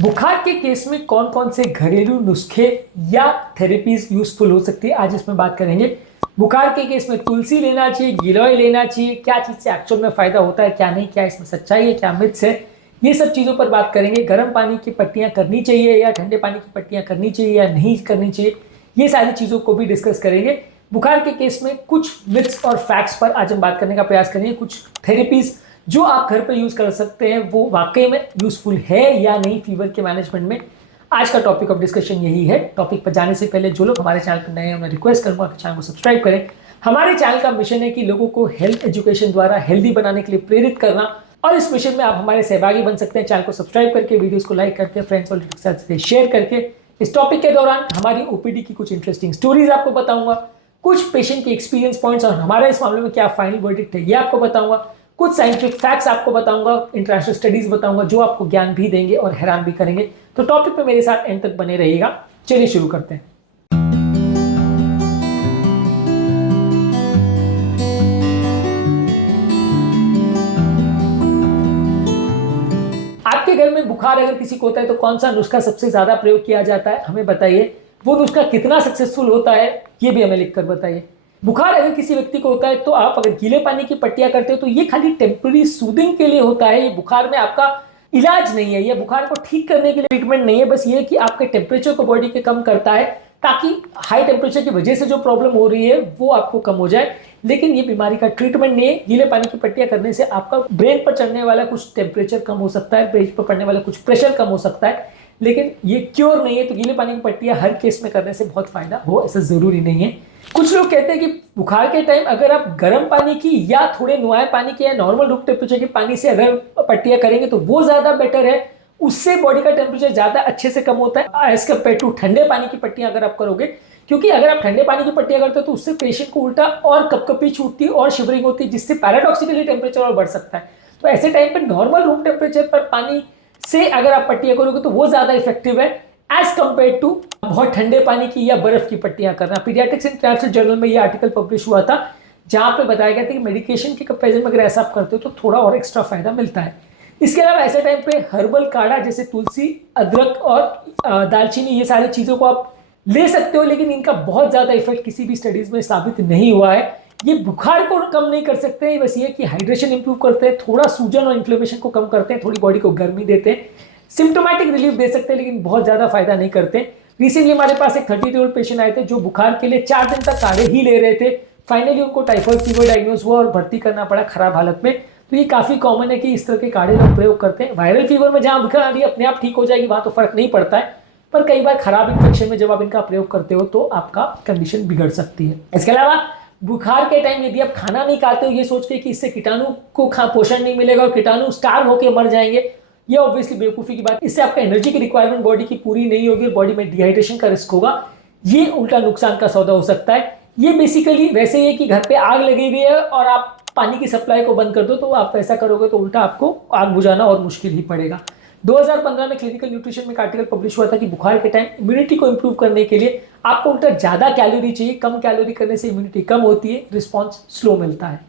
बुखार के केस में कौन कौन से घरेलू नुस्खे या थेरेपीज यूजफुल हो सकती है, आज इसमें बात करेंगे। बुखार के केस में तुलसी लेना चाहिए, गिलोय लेना चाहिए, क्या चीज़ से एक्चुअल में फ़ायदा होता है, क्या नहीं, क्या इसमें सच्चाई है, क्या मिथ्स है, ये सब चीज़ों पर बात करेंगे। गर्म पानी की पट्टियाँ करनी चाहिए या ठंडे पानी की पट्टियाँ करनी चाहिए या नहीं करनी चाहिए, ये सारी चीज़ों को भी डिस्कस करेंगे। बुखार के केस में कुछ मिथ्स और फैक्ट्स पर आज हम बात करने का प्रयास करेंगे। कुछ थेरेपीज जो आप घर पर यूज कर सकते हैं वो वाकई में यूजफुल है या नहीं फीवर के मैनेजमेंट में, आज का टॉपिक ऑफ डिस्कशन यही है। टॉपिक पर जाने से पहले जो लोग हमारे चैनल पर नए हैं मैं रिक्वेस्ट करूंगा कि चैनल को सब्सक्राइब करें। हमारे चैनल का मिशन है कि लोगों को हेल्थ एजुकेशन द्वारा हेल्दी बनाने के लिए प्रेरित करना, और इस मिशन में आप हमारे सहभागी बन सकते हैं। चैनल को सब्सक्राइब करके, वीडियोस को लाइक करके, फ्रेंड्स और साथ शेयर करके। इस टॉपिक के दौरान हमारी ओपीडी की कुछ इंटरेस्टिंग स्टोरीज आपको बताऊंगा, कुछ पेशेंट के एक्सपीरियंस पॉइंट्स और हमारे इस मामले में क्या फाइनल वर्डिक्ट है ये आपको बताऊंगा, कुछ साइंटिफिक फैक्ट्स आपको बताऊंगा, इंटरनेशनल स्टडीज बताऊंगा जो आपको ज्ञान भी देंगे और हैरान भी करेंगे। तो टॉपिक पे मेरे साथ एंड तक बने रहिएगा। चलिए शुरू करते हैं। आपके घर में बुखार अगर किसी को होता है तो कौन सा नुस्खा सबसे ज्यादा प्रयोग किया जाता है, हमें बताइए। वो नुस्खा कितना सक्सेसफुल होता है ये भी हमें लिखकर बताइए। बुखार अगर किसी व्यक्ति को होता है तो आप अगर गीले पानी की पट्टियां करते हो तो ये खाली टेम्पररी सूदिंग के लिए होता है, ये बुखार में आपका इलाज नहीं है, ये बुखार को ठीक करने के लिए ट्रीटमेंट नहीं है। बस ये कि आपके टेम्परेचर को बॉडी के कम करता है ताकि हाई टेम्परेचर की वजह से जो प्रॉब्लम हो रही है वो आपको कम हो जाए, लेकिन ये बीमारी का ट्रीटमेंट नहीं है। गीले पानी की पट्टियां करने से आपका ब्रेन पर चढ़ने वाला कुछ टेम्परेचर कम हो सकता है, ब्रेन पर पड़ने वाला कुछ प्रेशर कम हो सकता है, लेकिन ये क्योर नहीं है। तो गीले पानी की पट्टियां हर केस में करने से बहुत फायदा हो ऐसा जरूरी नहीं है। कुछ लोग कहते हैं कि बुखार के टाइम अगर आप गर्म पानी की या थोड़े नुआए पानी की या नॉर्मल रूम टेम्परेचर के पानी से अगर पट्टियां करेंगे तो वो ज्यादा बेटर है, उससे बॉडी का टेम्परेचर ज्यादा अच्छे से कम होता है एज कम्पेयर टू ठंडे पानी की पट्टियां अगर आप करोगे। क्योंकि अगर आप ठंडे पानी की पट्टियां करते हो तो उससे पेशेंट को उल्टा और कपकपी छूटती है और शिवरिंग होती है, जिससे पैराडॉक्सिकली टेम्परेचर और बढ़ सकता है। तो ऐसे टाइम पर नॉर्मल रूम टेम्परेचर पर पानी से अगर आप पट्टियां करोगे तो वो ज्यादा इफेक्टिव है एज कंपेयर टू बहुत ठंडे पानी की या बर्फ की पट्टियां करना। पीडियाट्रिक्स इंटरनेशनल जर्नल में ये आर्टिकल पब्लिश हुआ था जहां पे बताया गया था कि मेडिकेशन के कंपैरिजन में अगर ऐसा आप करते हो तो थोड़ा और एक्स्ट्रा फायदा मिलता है। इसके अलावा ऐसे टाइम पे हर्बल काढ़ा जैसे तुलसी, अदरक और दालचीनी, ये सारी चीजों को आप ले सकते हो, लेकिन इनका बहुत ज्यादा इफेक्ट किसी भी स्टडीज में साबित नहीं हुआ है। ये बुखार को कम नहीं कर सकते, बस ये कि हाइड्रेशन इंप्रूव करते हैं, थोड़ा सूजन और इन्फ्लेमेशन को कम करते हैं, थोड़ी बॉडी को गर्मी देते हैं, सिम्टोमेटिक रिलीफ दे सकते हैं, लेकिन बहुत ज्यादा फायदा नहीं करते। रिसेंटली हमारे पास एक 32-year-old पेशेंट आए थे जो बुखार के लिए 4 दिन तक काढ़े ही ले रहे थे। फाइनली उनको टाइफाइड फीवर डायग्नोज हुआ और भर्ती करना पड़ा खराब हालत में। तो ये काफी कॉमन है कि इस तरह के काढ़े लोग प्रयोग करते हैं। वायरल फीवर में जहां बुखार अपने आप ठीक हो जाएगी वहां तो फर्क नहीं पड़ता है, पर कई बार खराब इन्फेक्शन में जब आप इनका प्रयोग करते हो तो आपका कंडीशन बिगड़ सकती है। इसके अलावा बुखार के टाइम यदि आप खाना नहीं खाते हो ये सोच के कि इससे कीटाणु को पोषण नहीं मिलेगा और कीटाणु स्टार्व होकर मर जाएंगे, ये ऑब्वियसली बेवकूफ़ी की बात। इससे आपका एनर्जी की रिक्वायरमेंट बॉडी की पूरी नहीं होगी और बॉडी में डिहाइड्रेशन का रिस्क होगा, ये उल्टा नुकसान का सौदा हो सकता है। ये बेसिकली वैसे ही है कि घर पे आग लगी हुई है और आप पानी की सप्लाई को बंद कर दो, तो आप ऐसा करोगे तो उल्टा आपको आग बुझाना और मुश्किल ही पड़ेगा। 2015 में क्लिनिकल न्यूट्रिशन में एक आर्टिकल पब्लिश हुआ था कि बुखार के टाइम इम्यूनिटी को इंप्रूव करने के लिए आपको उल्टा ज्यादा कैलोरी चाहिए, कम कैलोरी करने से इम्यूनिटी कम होती है, रिस्पॉन्स स्लो मिलता है।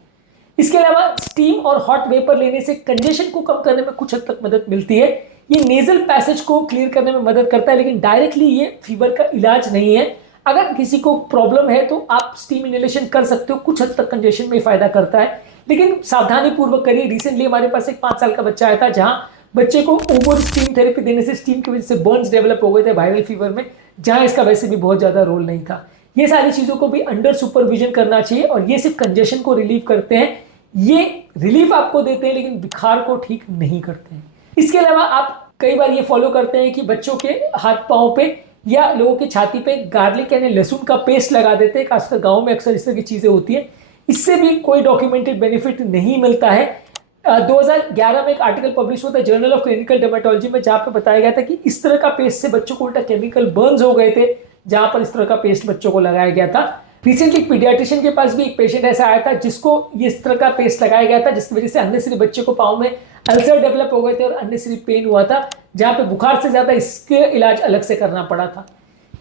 इसके अलावा स्टीम और हॉट वेपर लेने से कंजेशन को कम करने में कुछ हद तक मदद मिलती है। ये नेजल पैसेज को क्लियर करने में मदद करता है, लेकिन डायरेक्टली ये फीवर का इलाज नहीं है। अगर किसी को प्रॉब्लम है तो आप स्टीम इनहेलेशन कर सकते हो, कुछ हद तक कंजेशन में फायदा करता है, लेकिन सावधानी पूर्वक करिए। रिसेंटली हमारे पास एक 5 साल का बच्चा आया था जहां बच्चे को ओवर स्टीम थेरेपी देने से स्टीम की वजह से बर्न्स डेवलप हो गए थे वायरल फीवर में, जहां इसका वैसे भी बहुत ज्यादा रोल नहीं था। ये सारी चीजों को भी अंडर सुपरविजन करना चाहिए और ये सिर्फ कंजेशन को रिलीव करते हैं, ये रिलीफ आपको देते हैं लेकिन बुखार को ठीक नहीं करते हैं। इसके अलावा आप कई बार ये फॉलो करते हैं कि बच्चों के हाथ पांव पे या लोगों की छाती पे गार्लिक यानी लहसुन का पेस्ट लगा देते हैं, खासकर गाँव में अक्सर इस तरह की चीजें होती है। इससे भी कोई डॉक्यूमेंटेड बेनिफिट नहीं मिलता है। 2011 में एक आर्टिकल पब्लिश हुआ था जर्नल ऑफ क्लिनिकल डर्मेटोलॉजी में, जहां पे बताया गया था कि इस तरह का पेस्ट से बच्चों को उल्टा केमिकल बर्न्स हो गए थे जहां पर इस तरह का पेस्ट बच्चों को लगाया गया था। रिसेंटली पीडियाट्रिशियन के पास भी एक पेशेंट ऐसा आया था जिसको इस तरह का पेस्ट लगाया गया था, जिसकी वजह से अननेसेसरी बच्चे को पाँव में अल्सर डेवलप हो गए थे और अननेसेसरी पेन हुआ था, जहां पे बुखार से ज्यादा इसके इलाज अलग से करना पड़ा था।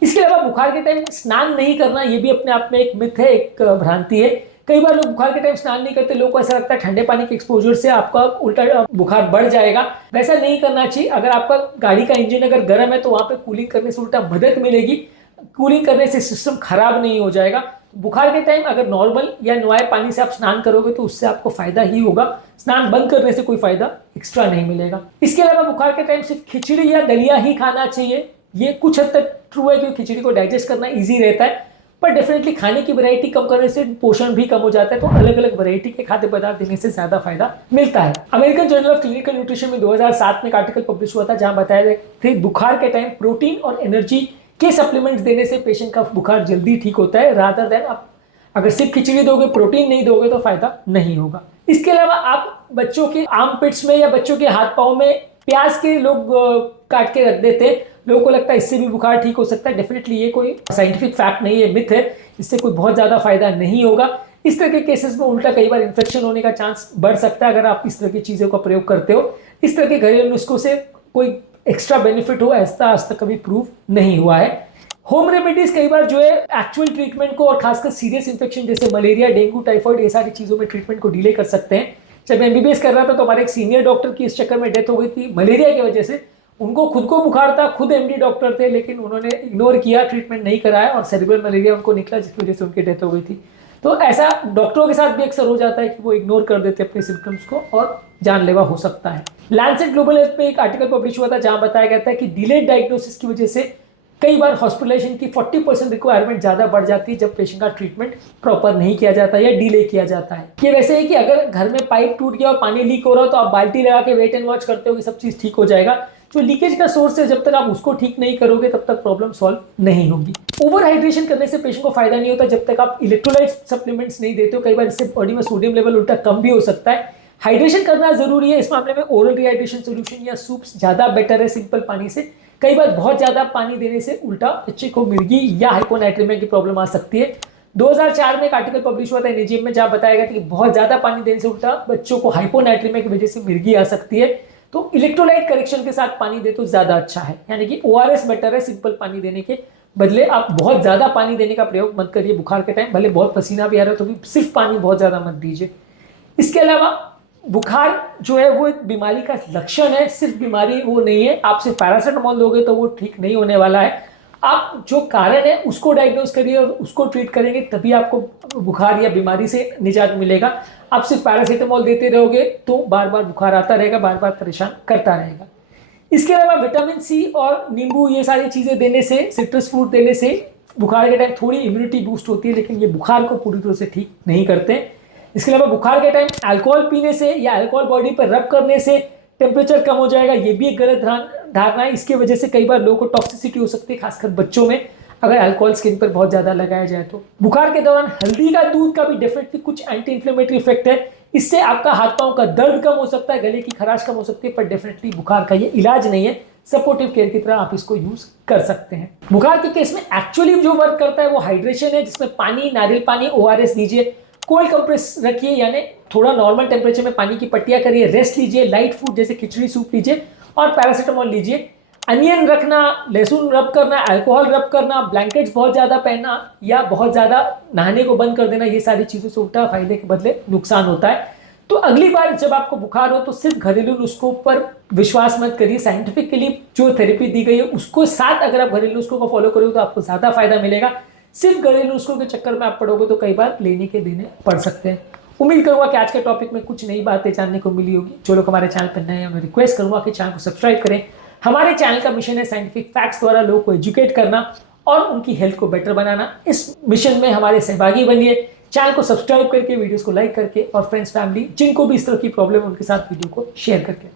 इसके अलावा बुखार के टाइम स्नान नहीं करना ये भी अपने आप में एक मिथ है, एक भ्रांति है। कई बार लोग बुखार के टाइम स्नान नहीं करते, लोगों को ऐसा लगता है ठंडे पानी के एक्सपोजर से आपका उल्टा बुखार बढ़ जाएगा। वैसा नहीं करना चाहिए। अगर आपका गाड़ी का इंजन अगर गर्म है तो वहां पे कूलिंग करने से उल्टा मदद मिलेगी, कूलिंग करने से सिस्टम खराब नहीं हो जाएगा। बुखार के टाइम अगर नॉर्मल या नुआए पानी से आप स्नान करोगे तो उससे आपको फायदा ही होगा, स्नान बंद करने से कोई फायदा एक्स्ट्रा नहीं मिलेगा। इसके अलावा बुखार के टाइम सिर्फ खिचड़ी या दलिया ही खाना चाहिए। ये कुछ हद तक ट्रू है क्योंकि खिचड़ी को डाइजेस्ट करना इजी रहता है, पर डेफिनेटली खाने की वैरायटी कम करने से पोषण भी कम हो जाता है, तो अलग अलग वैरायटी के खाद्य पदार्थ देने से ज्यादा फायदा मिलता है। American journal of clinical nutrition में 2007 में एक आर्टिकल पब्लिश हुआ था जहां बताया गया था बुखार के टाइम प्रोटीन और एनर्जी के सप्लीमेंट्स देने से पेशेंट का बुखार जल्दी ठीक होता है, रादर देन आप अगर सिर्फ खिचड़ी दोगे, प्रोटीन नहीं दोगे तो फायदा नहीं होगा। इसके अलावा आप बच्चों के आर्म पिट्स में या बच्चों के हाथ पांव में प्याज के लोग काट के रख देते हैं, लोगों को लगता है इससे भी बुखार ठीक हो सकता है। डेफिनेटली ये कोई साइंटिफिक फैक्ट नहीं है, मिथ है, इससे कोई बहुत ज्यादा फायदा नहीं होगा। इस तरह के केसेस में उल्टा कई बार इन्फेक्शन होने का चांस बढ़ सकता है अगर आप इस तरह की चीजों का प्रयोग करते हो। इस तरह के घरेलू नुस्खों से कोई एक्स्ट्रा बेनिफिट हो ऐसा आज तक कभी प्रूव नहीं हुआ है। होम रेमेडीज कई बार जो है एक्चुअल ट्रीटमेंट को और खासकर सीरियस इन्फेक्शन जैसे मलेरिया, डेंगू, टाइफाइड, ये सारी चीजों में ट्रीटमेंट को डिले कर सकते हैं। जब मैं एमबीबीएस कर रहा था तो हमारे एक सीनियर डॉक्टर की इस चक्कर में डेथ हो गई थी मलेरिया की वजह से। उनको खुद को बुखार था, खुद एमडी डॉक्टर थे, लेकिन उन्होंने इग्नोर किया, ट्रीटमेंट नहीं कराया और सेरिब्रल मलेरिया उनको निकला जिसकी वजह से उनकी डेथ हो गई थी। तो ऐसा डॉक्टरों के साथ भी अक्सर हो जाता है कि वो इग्नोर कर देते अपने सिम्टम्स को और जानलेवा हो सकता है। लैंसेट ग्लोबल हेल्थ में एक आर्टिकल पब्लिश हुआ था जहां बताया गया था कि डिलेड डायग्नोसिस की वजह से कई बार हॉस्पिटलाइजेशन की 40% रिक्वायरमेंट ज्यादा बढ़ जाती है जब पेशेंट का ट्रीटमेंट प्रॉपर नहीं किया जाता या डिले किया जाता है। ये वैसे है कि अगर घर में पाइप टूट गया और पानी लीक हो रहा हो तो आप बाल्टी लगा के वेट एंड वॉच करते हो कि सब चीज ठीक हो जाएगा। जो लीकेज का सोर्स है जब तक आप उसको ठीक नहीं करोगे तब तक प्रॉब्लम सॉल्व नहीं होगी। ओवर हाइड्रेशन करने से पेशेंट को फायदा नहीं होता जब तक आप इलेक्ट्रोलाइट सप्लीमेंट्स नहीं देते हो। कई बार इससे बॉडी में सोडियम लेवल उल्टा कम भी हो सकता है। हाइड्रेशन करना जरूरी है। इस मामले में ओरल रिहाइड्रेशन सोल्यूशन या सूप्स ज्यादा बेटर है सिंपल पानी से। कई बार बहुत ज्यादा पानी देने से उल्टा बच्चे को मिर्गी या हाइपोनाइट्रेमिया की प्रॉब्लम आ सकती है। 2004 में एक आर्टिकल पब्लिश हुआ था एनएजीएम में जहां बताया गया था कि बहुत ज्यादा पानी देने से उल्टा बच्चों को हाइपोनाइट्रेमिया की वजह से मिर्गी आ सकती है। तो इलेक्ट्रोलाइट करेक्शन के साथ पानी दे तो ज्यादा अच्छा है, यानी कि ओआरएस बेटर है सिंपल पानी देने के बदले। आप बहुत ज्यादा पानी देने का प्रयोग मत करिए बुखार के टाइम, भले बहुत पसीना भी आ रहा है तो भी सिर्फ पानी बहुत ज्यादा मत दीजिए। इसके अलावा बुखार जो है वो एक बीमारी का लक्षण है, सिर्फ बीमारी वो नहीं है। आप सिर्फ पैरासिटामोल दोगे तो वो ठीक नहीं होने वाला है। आप जो कारण है उसको डायग्नोज करिए और उसको ट्रीट करेंगे तभी आपको बुखार या बीमारी से निजात मिलेगा। आप सिर्फ पैरासिटामोल देते रहोगे तो बार बार बुखार आता रहेगा, बार बार परेशान करता रहेगा। इसके अलावा विटामिन सी और नींबू ये सारी चीजें देने से, सिट्रस फ्रूट देने से बुखार के टाइम थोड़ी इम्यूनिटी बूस्ट होती है, लेकिन ये बुखार को पूरी तरह से ठीक नहीं करते। इसके अलावा बुखार के टाइम अल्कोहल पीने से या अल्कोहल बॉडी पर रब करने से टेम्परेचर कम हो जाएगा, ये भी एक गलत धारणा है। इसकी वजह से कई बार लोगों को टॉक्सिसिटी हो सकती है, खासकर बच्चों में अगर अल्कोहल स्किन पर बहुत ज्यादा लगाया जाए तो। बुखार के दौरान हल्दी का दूध का भी डेफिनेटली कुछ एंटी इन्फ्लेमेटरी इफेक्ट है। इससे आपका हाथ पांव का दर्द कम हो सकता है, गले की खराश कम हो सकती है, पर डेफिनेटली बुखार का ये इलाज नहीं है। सपोर्टिव केयर की तरह आप इसको यूज कर सकते हैं। बुखार के केस में एक्चुअली जो वर्क करता है वो हाइड्रेशन है, जिसमें पानी, नारियल पानी, ओआरएस दीजिए, कोल्ड कंप्रेस रखिए, यानी थोड़ा नॉर्मल टेम्परेचर में पानी की पट्टियां करिए, रेस्ट लीजिए, लाइट फूड जैसे खिचड़ी सूप लीजिए और पैरासिटामोल लीजिए। अनियन रखना, लहसुन रब करना, अल्कोहल रब करना, ब्लैंकेट्स बहुत ज्यादा पहनना या बहुत ज्यादा नहाने को बंद कर देना, ये सारी चीजों से उल्टा फायदे के बदले नुकसान होता है। तो अगली बार जब आपको बुखार हो तो सिर्फ घरेलू नुस्खों पर विश्वास मत करिए। साइंटिफिकली जो थेरेपी दी गई है उसको साथ अगर आप घरेलू नुस्खों को फॉलो करोगे तो आपको ज्यादा फायदा मिलेगा। सिर्फ घरेलू नुस्खों के चक्कर में आप पड़ोगे तो कई बार लेने के देने पड़ सकते हैं। उम्मीद करूंगा कि आज के टॉपिक में कुछ नई बातें जानने को मिली होगी। जो लोग हमारे चैनल पर नए हैं उन्हें रिक्वेस्ट करूंगा कि चैनल को सब्सक्राइब करें। हमारे चैनल का मिशन है साइंटिफिक फैक्ट्स द्वारा लोगों को एजुकेट करना और उनकी हेल्थ को बेटर बनाना। इस मिशन में हमारे सहभागी बनिए। चैनल को सब्सक्राइब करके, वीडियोस को लाइक करके और फ्रेंड्स फैमिली जिनको भी इस तरह की प्रॉब्लम है उनके साथ वीडियो को शेयर करके।